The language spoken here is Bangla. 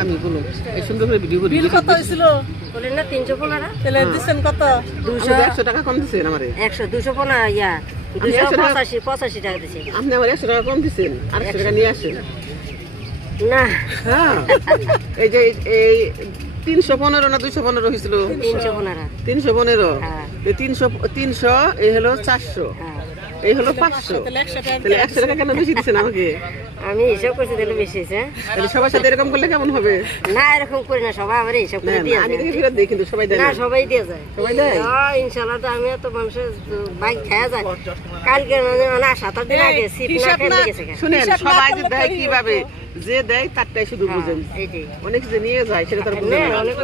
আমি বলো এই সুন্দর করে ভিডিও করি। বিল কত হয়েছিল বলেন না? 315 তাহলে দিছেন কত? 100 টাকা কম দিছেন আমারে। 100 215 ইয়া 285 টাকা দিছেন। আপনি আমার 100 টাকা কম দিছেন, 800 টাকা নিয়ে আসেন না। হ্যাঁ এই যে এই 315 না 215 হয়েছিল? 315। এই 300 এই হলো 400, এই হলো 500, তাহলে 100 টাকা কেন বেশি দিচ্ছেন আমাকে? আমি হিসাব করছি তাহলে বেশি হয়েছে। তাহলে সবার সাথে এরকম করলে কেমন হবে? না এরকম করি না, সবাই আমার হিসাব করে দিয়ে আমি দেখে ফেরত দিই, কিন্তু সবাই দেয় না। না। সবাই দিয়ে যায়, সবাই দেয়। ইনশাল্লাহ। তো আমি তো মানুষের বাইক খাওয়া যায়। কালকে না 7-8 দিন আগে সিট না খেয়ে গেছে। শুনেন, সবাই যে দেয় কিভাবে, যে দেয় তারটাই শুধু বুঝেন। এইটাই অনেক যে নিয়ে যায় সেটা তার বুঝেন না। অনেক